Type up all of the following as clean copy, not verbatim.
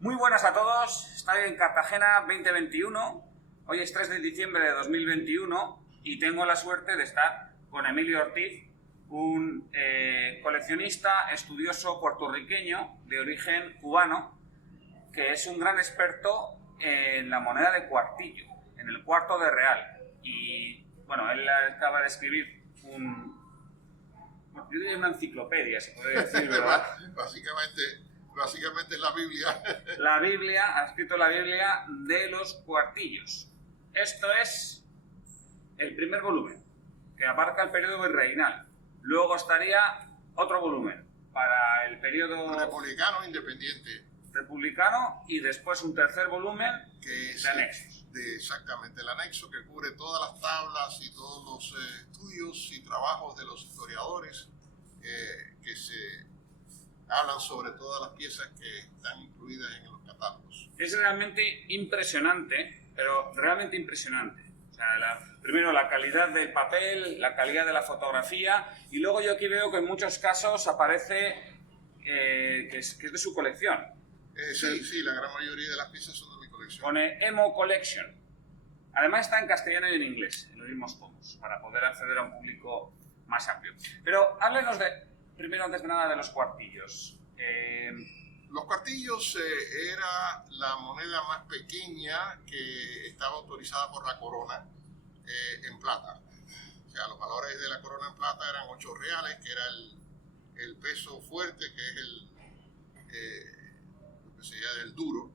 Muy buenas a todos, estoy en Cartagena 2021, hoy es 3 de diciembre de 2021 y tengo la suerte de estar con Emilio Ortiz, un coleccionista, estudioso puertorriqueño de origen cubano, que es un gran experto en la moneda de cuartillo, en el cuarto de real. Y bueno, él acaba de escribir yo diría una enciclopedia, se podría decir, ¿verdad? Básicamente es la Biblia. La Biblia, ha escrito la Biblia de los cuartillos. Esto es el primer volumen, que abarca el periodo virreinal. Luego estaría otro volumen para el periodo republicano independiente. Republicano, y después un tercer volumen que es de anexos. Exactamente, el anexo que cubre todas las tablas y todos los estudios y trabajos de los historiadores que se hablan sobre todas las piezas que están incluidas en los catálogos. Es realmente impresionante, pero realmente impresionante. O sea, primero la calidad del papel, la calidad de la fotografía, y luego yo aquí veo que en muchos casos aparece que es de su colección. Sí, la gran mayoría de las piezas son de mi colección. Pone Emo Collection. Además está en castellano y en inglés, en los mismos tomos, para poder acceder a un público más amplio. Pero háblenos primero, antes de nada, de los cuartillos. Los cuartillos era la moneda más pequeña que estaba autorizada por la corona en plata. O sea, los valores de la corona en plata eran 8 reales, que era el peso fuerte, que es lo que sería del duro.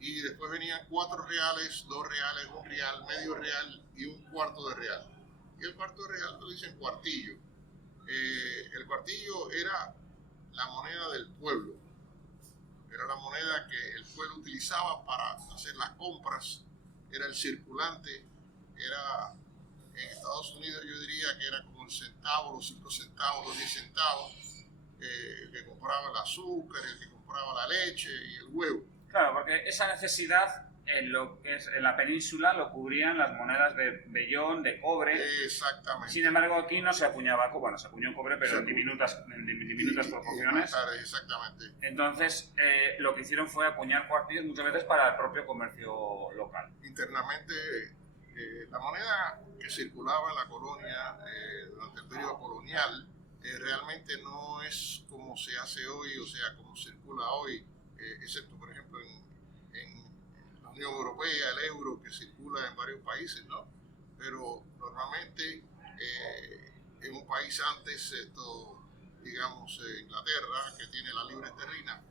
Y después venían 4 reales, 2 reales, 1 real, medio real y un cuarto de real. Y el cuarto de real lo dicen cuartillo. El cuartillo era la moneda del pueblo. Era la moneda que el pueblo utilizaba para hacer las compras. Era el circulante. Era, en Estados Unidos yo diría que era como el centavo, los 5 centavos, los 10 centavos. El que compraba el azúcar, el que compraba la leche y el huevo. Claro, porque esa necesidad en lo que es en la península lo cubrían las monedas de vellón, de cobre. Exactamente. Sin embargo, aquí no se acuñaba, bueno, se acuñó cobre, pero en diminutas proporciones. Exactamente. Entonces, lo que hicieron fue acuñar cuartillos muchas veces para el propio comercio local. Internamente, la moneda que circulaba en la colonia durante el periodo colonial realmente no es como se hace hoy, o sea, como circula hoy, excepto, por ejemplo, en la Unión Europea, el euro, que circula en varios países, ¿no? Pero normalmente en un país antes, digamos, Inglaterra, que tiene la libra esterlina,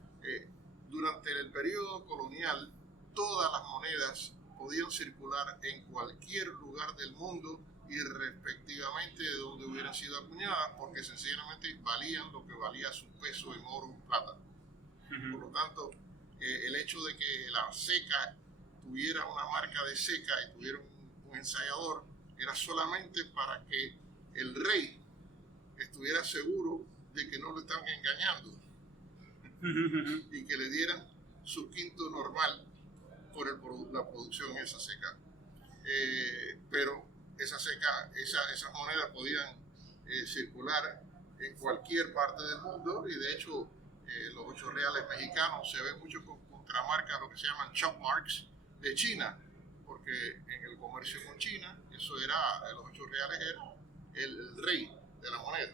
durante el periodo colonial, todas las monedas podían circular en cualquier lugar del mundo y respectivamente de donde hubieran sido acuñadas, porque sencillamente valían lo que valía su peso en oro o plata. Por lo tanto, el hecho de que la ceca tuviera una marca de ceca y tuviera un ensayador era solamente para que el rey estuviera seguro de que no lo estaban engañando y que le dieran su quinto normal por la producción en esa ceca. Pero esas monedas podían circular en cualquier parte del mundo y de hecho los 8 reales mexicanos se ven mucho con contramarcas, lo que se llaman chop marks de China, porque en el comercio con China los 8 reales era el rey de la moneda.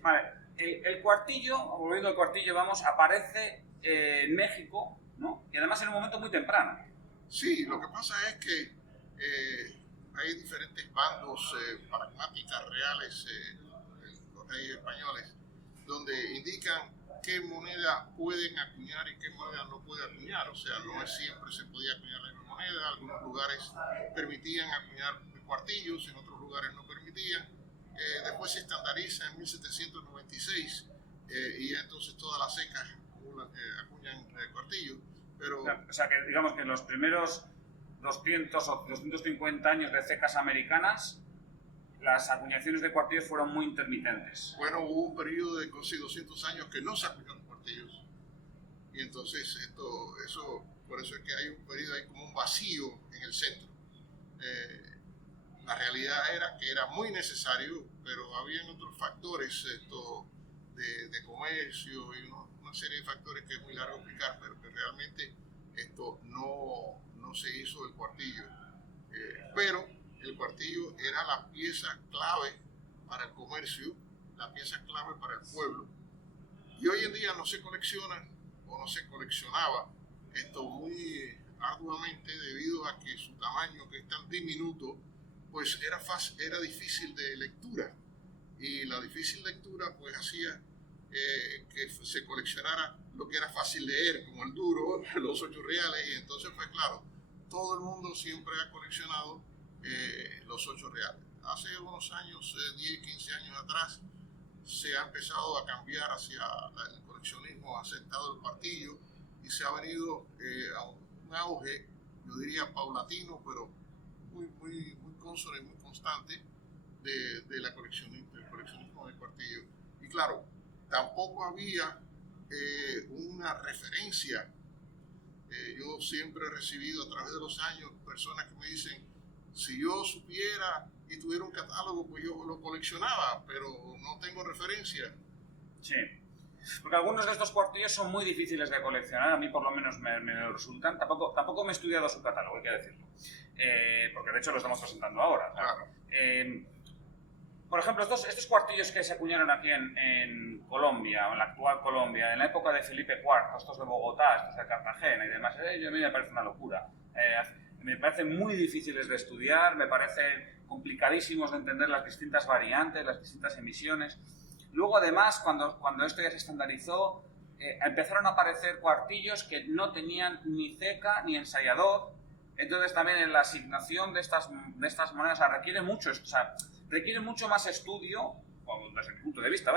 Vale, el cuartillo, volviendo al cuartillo, aparece en México, ¿no? Y además en un momento muy temprano. Sí, lo que pasa es que hay diferentes bandos pragmáticas reales, los reyes españoles, donde indican qué moneda pueden acuñar y qué moneda no pueden acuñar. O sea, no es siempre se podía acuñar la misma moneda. Algunos lugares permitían acuñar cuartillos, en otros lugares no permitían. Después se estandariza en 1796 y entonces todas las secas acuñan cuartillos. Pero, o sea, que digamos que en los primeros 200 o 250 años de cecas americanas, las acuñaciones de cuartillos fueron muy intermitentes. Bueno, hubo un periodo de casi 200 años que no se acuñaron cuartillos. Y entonces por eso es que hay un periodo, hay como un vacío en el centro. La realidad era que era muy necesario, pero habían otros factores de comercio y una serie de factores que es muy largo explicar, pero que realmente se hizo el cuartillo. Pero el cuartillo era la pieza clave para el comercio, la pieza clave para el pueblo. Y hoy en día no se colecciona o no se coleccionaba esto muy arduamente debido a que su tamaño, que es tan diminuto, pues era difícil de lectura. Y la difícil lectura pues hacía que se coleccionara lo que era fácil leer, como el duro, los 8 reales, y entonces pues claro, todo el mundo siempre ha coleccionado los 8 reales. Hace unos años, 10, 15 años atrás, se ha empezado a cambiar hacia el coleccionismo, ha aceptado el cuartillo y se ha venido a un auge, yo diría paulatino, pero muy consono y muy constante del coleccionismo de cuartillo. Y claro, tampoco había una referencia. Yo siempre he recibido a través de los años personas que me dicen, si yo supiera y tuviera un catálogo, pues yo lo coleccionaba, pero no tengo referencia. Sí, porque algunos de estos cuartillos son muy difíciles de coleccionar, a mí por lo menos me resultan. Tampoco me he estudiado su catálogo, hay que decirlo, porque de hecho lo estamos presentando ahora. Claro. Por ejemplo, estos cuartillos que se acuñaron aquí en Colombia, o en la actual Colombia, en la época de Felipe IV, estos de Bogotá, estos de Cartagena y demás, a mí me parece una locura. Me parecen muy difíciles de estudiar, me parecen complicadísimos de entender las distintas variantes, las distintas emisiones. Luego, además, cuando esto ya se estandarizó, empezaron a aparecer cuartillos que no tenían ni ceca ni ensayador. Entonces, también en la asignación de estas monedas requiere mucho más estudio, desde mi punto de vista,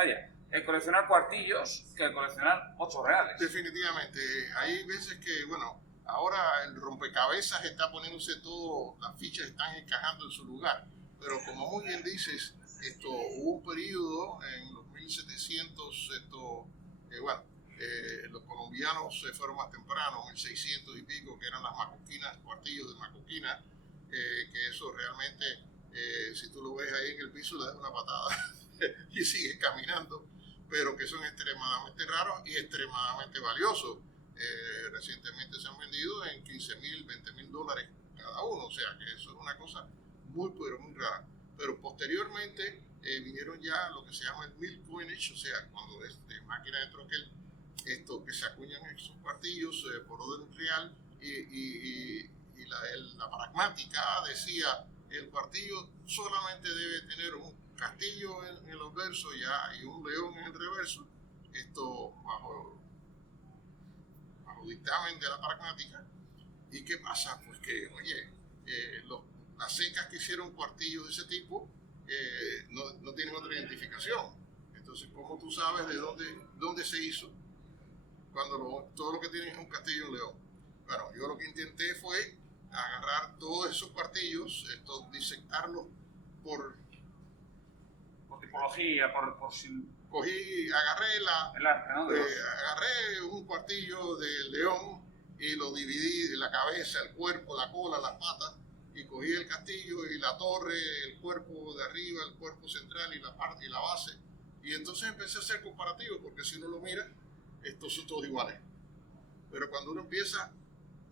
el coleccionar cuartillos que el coleccionar 8 reales. Definitivamente. Hay veces que, bueno, ahora el rompecabezas está poniéndose todo, las fichas están encajando en su lugar, pero como muy bien dices, hubo un periodo en los 1700, los colombianos se fueron más temprano, 1600 y pico, que eran las macoquinas, cuartillos de macoquina, que eso realmente, si tú lo ves ahí en el piso, le das una patada y sigues caminando, pero que son extremadamente raros y extremadamente valiosos. Recientemente se han vendido en $15,000, $20,000 cada uno, o sea que eso es una cosa muy, pero muy rara. Pero posteriormente vinieron ya lo que se llama el mill coinage, o sea, cuando es de máquina de troquel, que se acuñan esos cuartillos por orden real, y la pragmática decía, el cuartillo solamente debe tener un castillo en los versos y un león en el reverso, bajo dictamen de la pragmática. ¿Y qué pasa? Pues que, oye, las secas que hicieron cuartillos de ese tipo no tienen otra identificación. Entonces, ¿cómo tú sabes de dónde se hizo cuando todo lo que tienen es un castillo en León? Bueno, yo lo que intenté fue agarrar todos esos cuartillos, disectarlos por tipología, agarré el arte, ¿no? agarré un cuartillo de león y lo dividí, la cabeza, el cuerpo, la cola, las patas, y cogí el castillo y la torre, el cuerpo de arriba, el cuerpo central y la parte y la base. Y entonces empecé a hacer comparativos, porque si uno lo mira, estos son todos iguales. Pero cuando uno empieza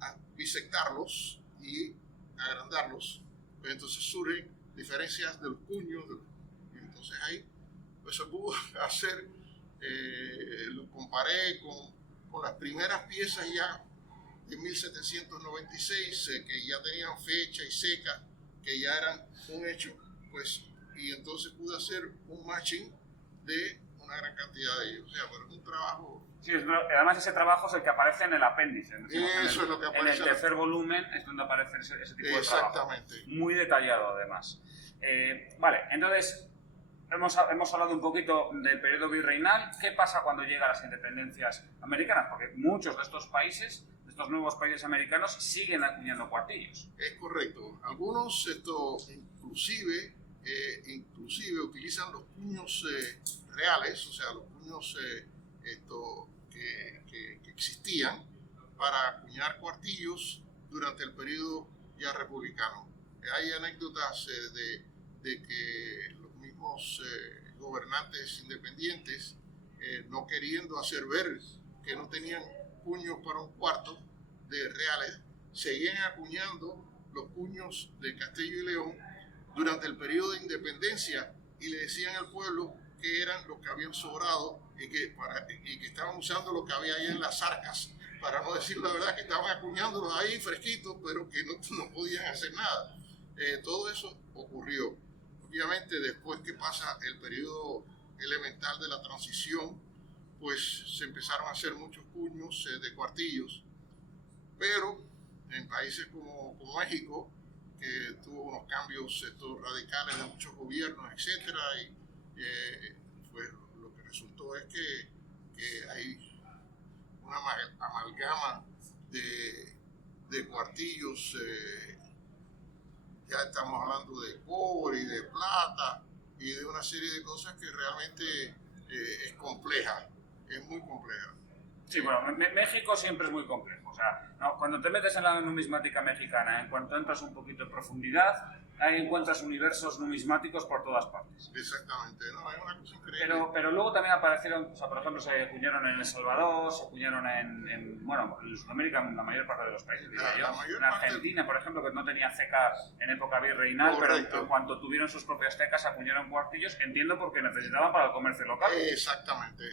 a bisectarlos y agrandarlos, pues entonces surgen diferencias de los puños, y entonces ahí pues se pudo hacer, lo comparé con las primeras piezas ya de 1796, que ya tenían fecha y seca, que ya eran un hecho, pues, y entonces pude hacer un matching de una gran cantidad de ellos. O sea, pero es un trabajo. Sí, además ese trabajo es el que aparece en el apéndice. Eso es lo que aparece. En el tercer volumen es donde aparece ese tipo de trabajo. Exactamente. Muy detallado, además. Vale, entonces hemos hablado un poquito del periodo virreinal. ¿Qué pasa cuando llegan las independencias americanas? Porque muchos de estos países, de estos nuevos países americanos, siguen acuñando cuartillos. Es correcto. Algunos inclusive utilizan los puños reales, o sea, los puños que existían para acuñar cuartillos durante el periodo ya republicano. Hay anécdotas de que los mismos gobernantes independientes, no queriendo hacer ver que no tenían puños para un cuarto de reales, seguían acuñando los cuños de Castilla y León durante el periodo de independencia y le decían al pueblo que eran los que habían sobrado y que estaban usando lo que había ahí en las arcas, para no decir la verdad, que estaban acuñándolos ahí fresquitos, pero que no podían hacer nada. Todo eso ocurrió. Obviamente, después que pasa el periodo elemental de la transición, pues se empezaron a hacer muchos cuños de cuartillos, pero en países como México, que tuvo unos cambios radicales de muchos gobiernos, etcétera, y pues lo que resultó es que hay una amalgama de cuartillos. Ya estamos hablando de cobre y de plata y de una serie de cosas que realmente es compleja, es muy compleja. Sí, bueno, México siempre es muy complejo. O sea, no, cuando te metes en la numismática mexicana, en cuanto entras un poquito en profundidad, ahí encuentras universos numismáticos por todas partes. Exactamente, no, es una cosa increíble. Pero luego también aparecieron, o sea, por ejemplo, se acuñaron en El Salvador, se acuñaron bueno, en Sudamérica, en la mayor parte de los países, diría yo. En Argentina, por ejemplo, que no tenía ceca en época virreinal, correcto, pero en cuanto tuvieron sus propias cecas, acuñaron cuartillos, entiendo porque necesitaban para el comercio local. Exactamente,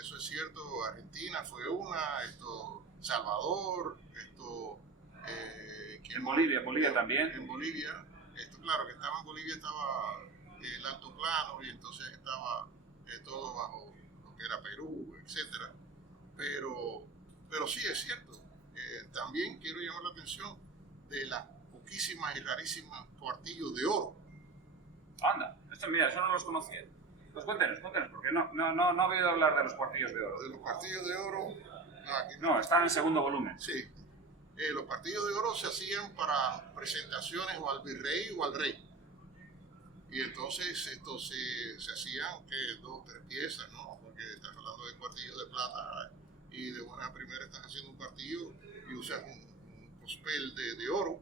eso es cierto. Argentina fue una, Salvador, en Bolivia también. En Bolivia, claro, que estaba en Bolivia, estaba el altiplano y entonces estaba todo bajo lo que era Perú, etcétera. Pero sí es cierto. También quiero llamar la atención de las poquísimas y rarísimas cuartillos de oro. Anda, mira, eso no los conocía. Pues cuéntenos, porque no he oído hablar de los cuartillos de oro. De los cuartillos de oro... No, están en el segundo volumen. Sí. Los cuartillos de oro se hacían para presentaciones o al virrey o al rey. Y entonces estos se hacían 2 o 3 piezas, ¿no? Porque estás hablando de cuartillos de plata y de buena primera estás haciendo un cuartillo y usas un cospel de oro,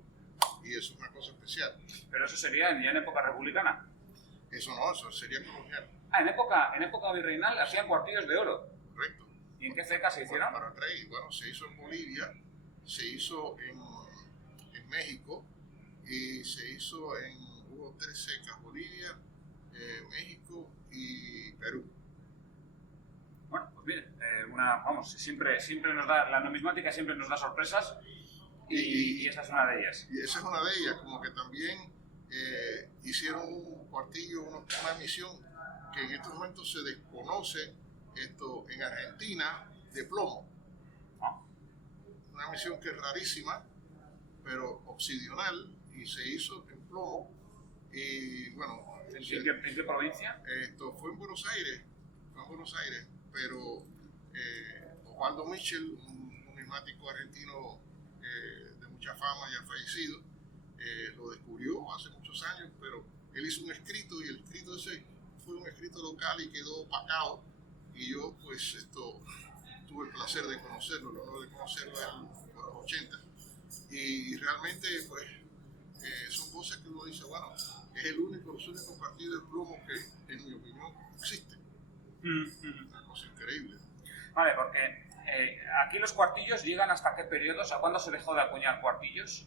y eso es una cosa especial. Pero eso sería ya en época republicana. Eso no, eso sería colonial. En época virreinal hacían cuartillos de oro. Correcto. ¿Y en qué ceca se hicieron? Para el rey. Bueno, se hizo en Bolivia, se hizo en México y se hizo hubo 3 secas: Bolivia, México y Perú. Bueno, pues miren, siempre nos da, la numismática siempre nos da sorpresas y esa es una de ellas. Y esa es una de ellas, como que también hicieron un cuartillo, una misión que en estos momentos se desconoce en Argentina, de plomo. Una misión que es rarísima, pero obsidional, y se hizo en plomo. Y bueno, ¿En qué provincia? Esto fue en Buenos Aires, pero Osvaldo Michel, un numismático argentino de mucha fama, ya fallecido, lo descubrió hace muchos años, pero él hizo un escrito, y el escrito ese fue un escrito local y quedó opacado, y yo pues tuve el placer de conocerlo, el honor de conocerlo en los 80, y realmente pues son cosas que uno dice, bueno, es los únicos partidos de plomo que en mi opinión existen. Una cosa increíble. Vale, porque aquí los cuartillos llegan hasta qué periodo, o sea, ¿cuándo se dejó de acuñar cuartillos?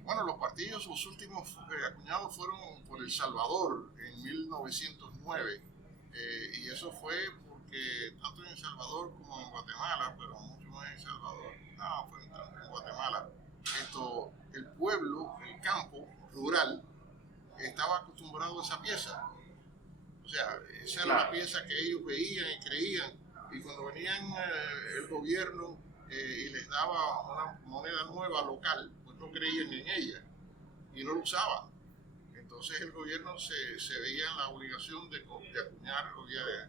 Bueno, los cuartillos, los últimos acuñados fueron por El Salvador en 1909, y eso fue porque tanto en El Salvador como en Guatemala, pero mucho más en El Salvador, fue en Guatemala, el pueblo, el campo rural, estaba acostumbrado a esa pieza. O sea, esa era la pieza que ellos veían y creían, y cuando venían el gobierno y les daba una moneda nueva local, pues no creían en ella y no lo usaban. Entonces el gobierno se veía en la obligación de acuñar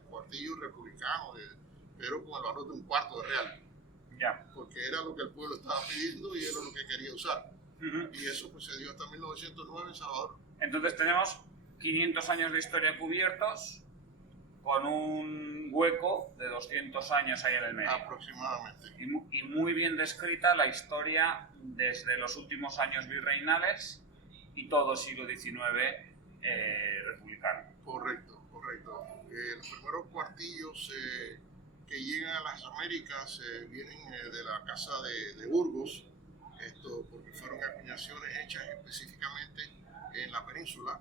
cuartillos republicanos, pero con el valor de $0.25 real, porque era lo que el pueblo estaba pidiendo y era lo que quería usar. Y eso pues se dio hasta 1909 en Salvador. Entonces tenemos 500 años de historia cubiertos, con un hueco de 200 años ahí en el medio. Aproximadamente. Y muy bien descrita la historia desde los últimos años virreinales y todo el siglo XIX republicano. Correcto. Los primeros cuartillos que llegan a las Américas vienen de la casa de Burgos, península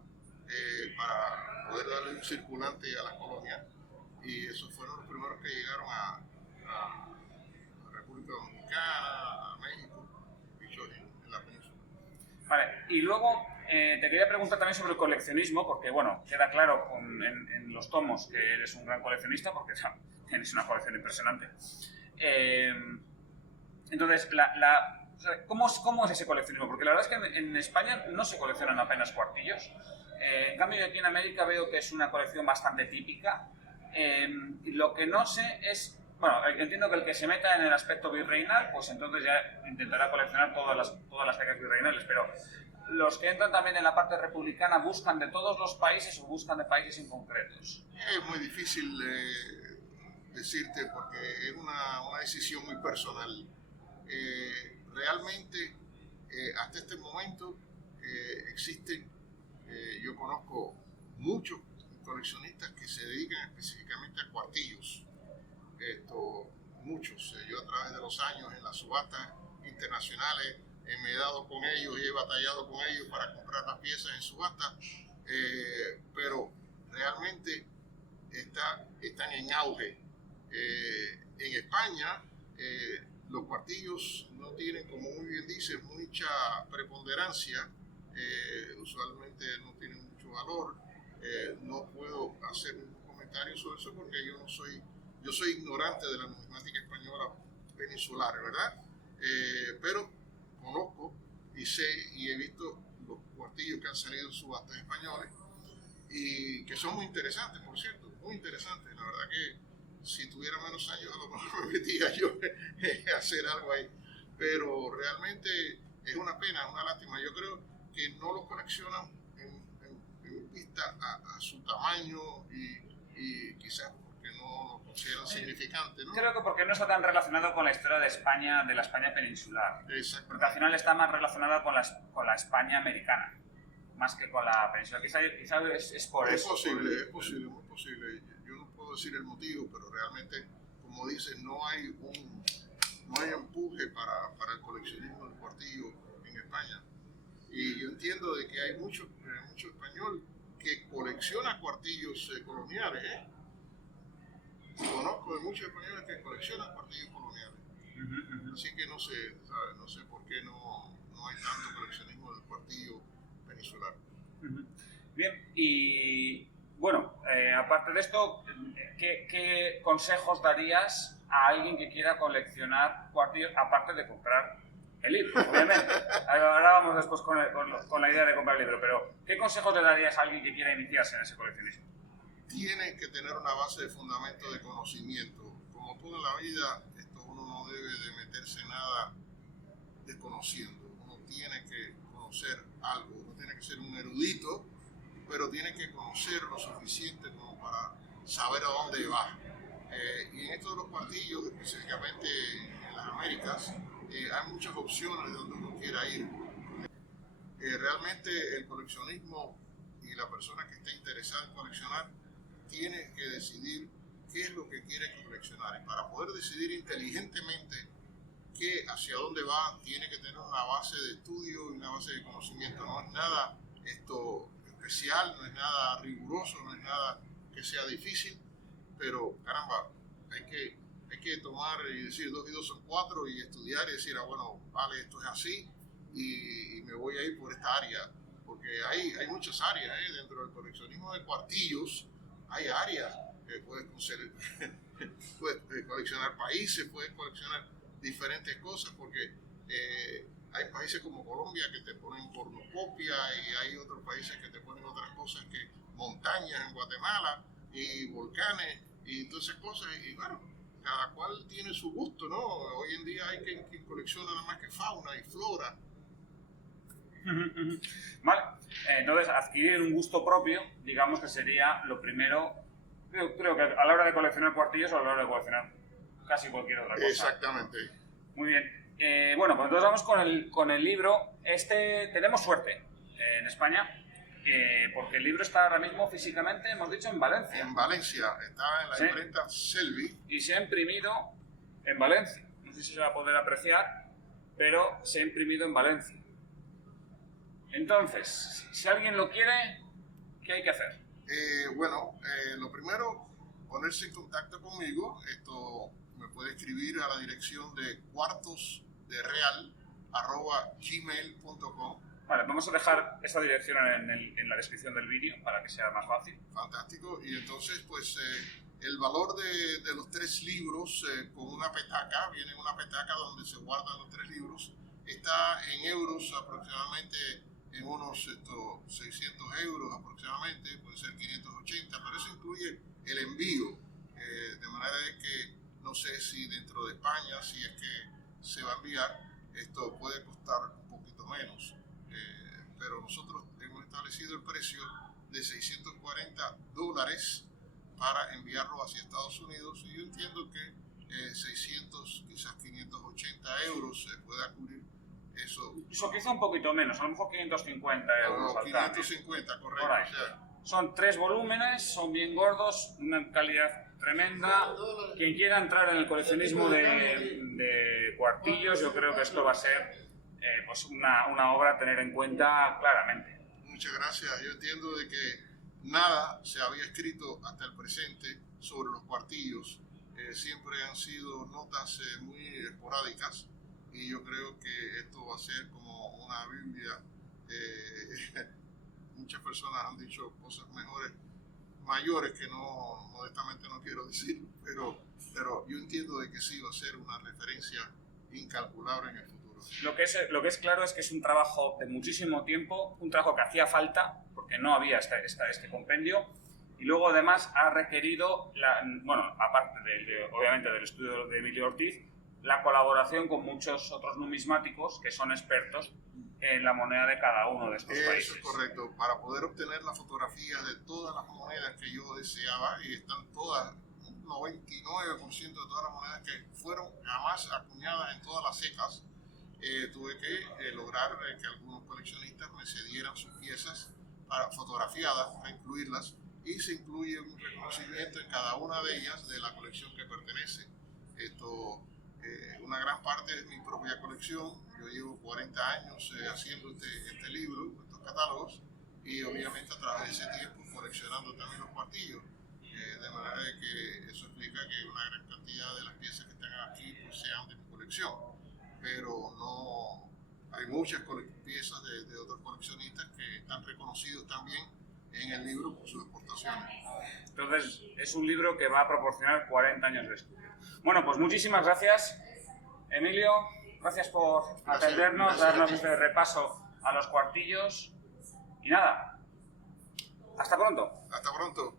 para poder darle un circulante a las colonias, y esos fueron los primeros que llegaron a República Dominicana, a México, en la península. Vale, y luego te quería preguntar también sobre el coleccionismo, porque bueno, queda claro en los tomos que eres un gran coleccionista, porque tienes una colección impresionante. Entonces, ¿cómo es ese coleccionismo? Porque la verdad es que en España no se coleccionan apenas cuartillos. En cambio, yo aquí en América veo que es una colección bastante típica. Lo que no sé es... Bueno, entiendo que el que se meta en el aspecto virreinal, pues entonces ya intentará coleccionar todas las tecas virreinales, pero los que entran también en la parte republicana, ¿buscan de todos los países o buscan de países en concretos? Es muy difícil decirte, porque es una decisión muy personal. Realmente, hasta este momento, existen, yo conozco muchos coleccionistas que se dedican específicamente a cuartillos. Muchos. Yo a través de los años en las subastas internacionales me he dado con ellos y he batallado con ellos para comprar las piezas en subastas, pero realmente están en auge. En España los cuartillos no tienen, como muy bien dices, mucha preponderancia, usualmente no tienen mucho valor. No puedo hacer un comentario sobre eso porque yo soy ignorante de la numismática española peninsular, ¿verdad? Pero conozco y sé y he visto los cuartillos que han salido en subastas españoles y que son muy interesantes, por cierto, muy interesantes. La verdad que si tuviera menos años a lo mejor me metía yo a hacer algo ahí, pero realmente es una pena, una lástima. Yo creo que no los coleccionan en vista a su tamaño y quizás porque no lo consideran significante, ¿no? Creo que porque no está tan relacionado con la historia de España, de la España peninsular. Exacto. Porque al final está más relacionado con la España americana, más que con la península. Quizá es por eso. Es posible, muy posible. Yo no puedo decir el motivo, pero realmente, como dices, no hay empuje para el coleccionismo del cuartillo en España. Y yo entiendo de que hay mucho español que colecciona cuartillos coloniales, Conozco de muchos españoles que coleccionan cuartillos coloniales. Así que no sé, ¿sabes? No sé por qué no hay tanto coleccionismo del cuartillo peninsular. Bien, y bueno, aparte de esto, ¿qué consejos darías a alguien que quiera coleccionar cuartillos, aparte de comprar el libro, obviamente? Ahora vamos después con la idea de comprar el libro, pero ¿qué consejos le darías a alguien que quiera iniciarse en ese coleccionismo? Tiene que tener una base de fundamento de conocimiento. Como toda la vida, uno no debe de meterse en nada desconociendo. Uno tiene que conocer algo, uno tiene que ser un erudito, pero tiene que conocer lo suficiente como para saber a dónde va. Y en esto de los cuartillos, específicamente en las Américas, hay muchas opciones de donde uno quiera ir. Realmente el coleccionismo y la persona que esté interesada en coleccionar tiene que decidir qué es lo que quiere coleccionar, y para poder decidir inteligentemente hacia dónde va, tiene que tener una base de estudio y una base de conocimiento. No es nada especial, no es nada riguroso, no es nada que sea difícil, pero caramba, hay que tomar y decir 2 y 2 son 4 y estudiar y decir, bueno, vale, esto es así y me voy a ir por esta área, porque hay muchas áreas dentro del coleccionismo de cuartillos. Hay áreas, puedes coleccionar países, puedes coleccionar diferentes cosas, porque hay países como Colombia que te ponen cornucopia y hay otros países que te ponen otras cosas, que montañas en Guatemala y volcanes y todas esas cosas, y bueno, cada cual tiene su gusto, ¿no? Hoy en día hay quien colecciona nada más que fauna y flora. Vale, entonces adquirir un gusto propio, digamos que sería lo primero. Creo que a la hora de coleccionar cuartillos o a la hora de coleccionar casi cualquier otra cosa. Exactamente. Muy bien. Bueno, pues entonces vamos con el libro. Tenemos suerte en España, porque el libro está ahora mismo físicamente, hemos dicho, en Valencia. En Valencia, está en la imprenta Selvi. Y se ha imprimido en Valencia. No sé si se va a poder apreciar, pero se ha imprimido en Valencia. Entonces, si alguien lo quiere, ¿qué hay que hacer? Lo primero, ponerse en contacto conmigo. Esto me puede escribir a la dirección de cuartosdereal@gmail.com. Vale, vamos a dejar esta dirección en la descripción del vídeo para que sea más fácil. Fantástico. Y entonces, pues, el valor de los 3 libros con una petaca, viene una petaca donde se guardan los 3 libros, está en euros aproximadamente en unos 600 euros aproximadamente, puede ser 580, pero eso incluye el envío, de manera de que no sé si dentro de España, si es que se va a enviar, esto puede costar un poquito menos. Pero nosotros hemos establecido el precio de $640 para enviarlo hacia Estados Unidos, y yo entiendo que 600, quizás 580 euros se pueda cubrir eso. Eso quizá un poquito menos, a lo mejor 550 euros. 550, correcto. O sea, son 3 volúmenes, son bien gordos, una calidad tremenda. Quien quiera entrar en el coleccionismo de cuartillos, yo creo que esto va a ser pues una obra a tener en cuenta claramente. Muchas gracias. Yo entiendo de que nada se había escrito hasta el presente sobre los cuartillos. Siempre han sido notas muy esporádicas, y yo creo que esto va a ser como una Biblia. Muchas personas han dicho cosas mayores que modestamente no quiero decir, pero yo entiendo de que sí va a ser una referencia incalculable en el futuro. Lo que es claro es que es un trabajo de muchísimo tiempo, un trabajo que hacía falta porque no había este compendio, y luego además ha requerido, aparte obviamente del estudio de Emilio Ortiz, la colaboración con muchos otros numismáticos que son expertos en la moneda de cada uno de estos países. Eso es correcto, para poder obtener la fotografía de todas las monedas que yo deseaba, y están todas, un 99% de todas las monedas que fueron jamás acuñadas en todas las cepas. Tuve que lograr que algunos coleccionistas me cedieran sus piezas fotografiadas para incluirlas, y se incluye un reconocimiento en cada una de ellas de la colección que pertenece. Una gran parte es mi propia colección. Yo llevo 40 años haciendo este libro, estos catálogos, y obviamente a través de ese tiempo coleccionando también los cuartillos, de manera de que eso explica que una gran cantidad de las piezas que están aquí pues sean de mi colección. Pero no, hay muchas piezas de otros coleccionistas que están reconocidos también en el libro por sus exportaciones. Entonces, es un libro que va a proporcionar 40 años de estudio. Bueno, pues muchísimas gracias, Emilio. Gracias por atendernos, darnos este repaso a los cuartillos. Y nada, hasta pronto. Hasta pronto.